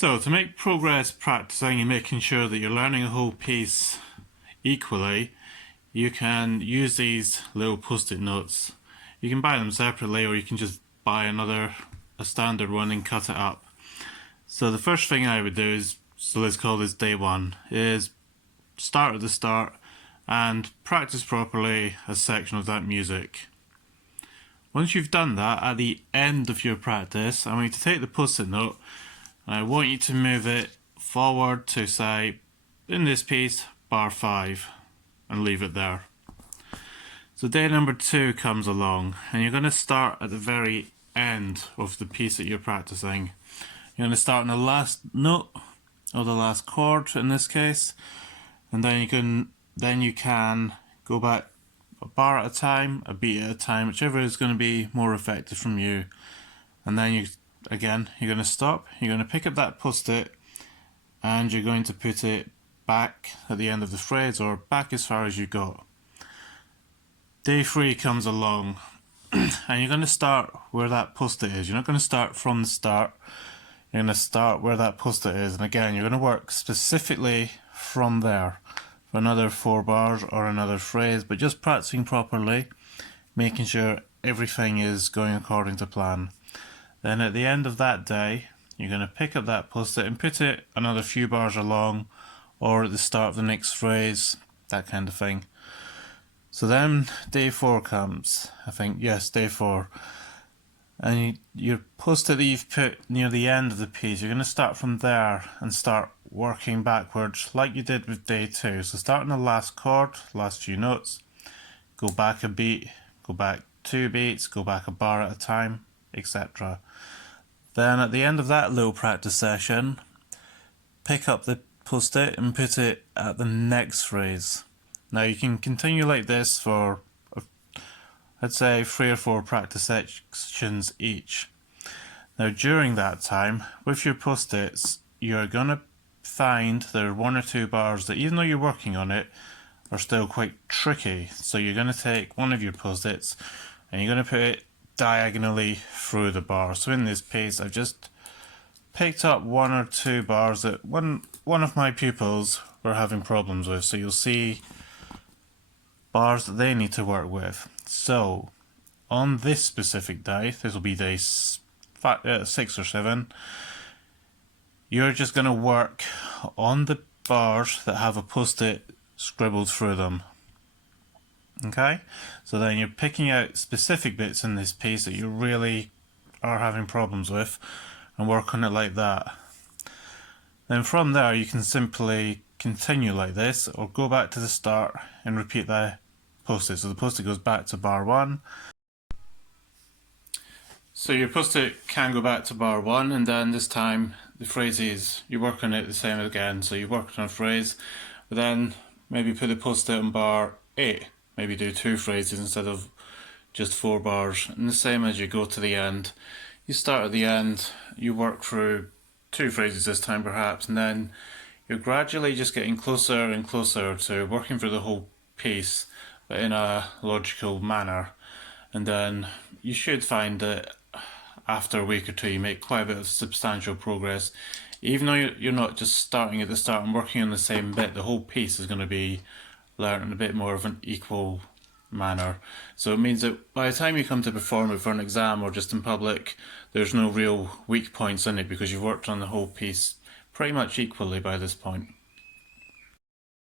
So to make progress practicing and making sure that you're learning a whole piece equally, you can use these little post-it notes. You can buy them separately, or you can just buy a standard one and cut it up. So the first thing I would do is, so let's call this day one, is start at the start and practice properly a section of that music. Once you've done that, at the end of your practice, I want you to take the post-it note and I want you to move it forward to, say, in this piece, bar 5, and leave it there. So day number 2 comes along and you're going to start at the very end of the piece that you're practicing. You're going to start on the last note or the last chord in this case, and then you can go back a bar at a time, a beat at a time, whichever is going to be more effective from you. And then you're going to stop, you're going to pick up that post-it and you're going to put it back at the end of the phrase, or back as far as you got. Day 3 comes along and you're going to start where that post-it is. You're not going to start from the start, you're going to start where that post-it is, and again you're going to work specifically from there for another 4 bars or another phrase, but just practicing properly, making sure everything is going according to plan. Then at the end of that day, you're going to pick up that post-it and put it another few bars along, or at the start of the next phrase, that kind of thing. So then day 4 comes, I think, yes, day 4. And your post-it that you've put near the end of the piece, you're going to start from there and start working backwards like you did with day 2. So start on the last chord, last few notes, go back a beat, go back 2 beats, go back a bar at a time, etc. Then at the end of that little practice session, pick up the post-it and put it at the next phrase. Now you can continue like this for, I'd say, 3 or 4 practice sections each. Now during that time, with your post-its, you're going to find there are 1 or 2 bars that, even though you're working on it, are still quite tricky. So you're going to take one of your post-its and you're going to put it diagonally through the bar. So in this piece, I've just picked up 1 or 2 bars that one of my pupils were having problems with. So you'll see bars that they need to work with. So on this specific day, this will be day 6 or 7, you're just going to work on the bars that have a post-it scribbled through them. Okay, so then you're picking out specific bits in this piece that you really are having problems with and work on it like that. Then from there you can simply continue like this, or go back to the start and repeat the post-it. So the post-it goes back to bar 1. So your post-it can go back to bar 1, and then this time the phrases, you work on it the same again. So you work on a phrase, but then maybe put the post-it on bar 8. Maybe do 2 phrases instead of just 4 bars. And the same as you go to the end. You start at the end, you work through 2 phrases this time perhaps, and then you're gradually just getting closer and closer to working through the whole piece, but in a logical manner. And then you should find that after a week or 2 you make quite a bit of substantial progress. Even though you're not just starting at the start and working on the same bit, the whole piece is going to be learned in a bit more of an equal manner. So it means that by the time you come to perform it for an exam or just in public, there's no real weak points in it, because you've worked on the whole piece pretty much equally by this point.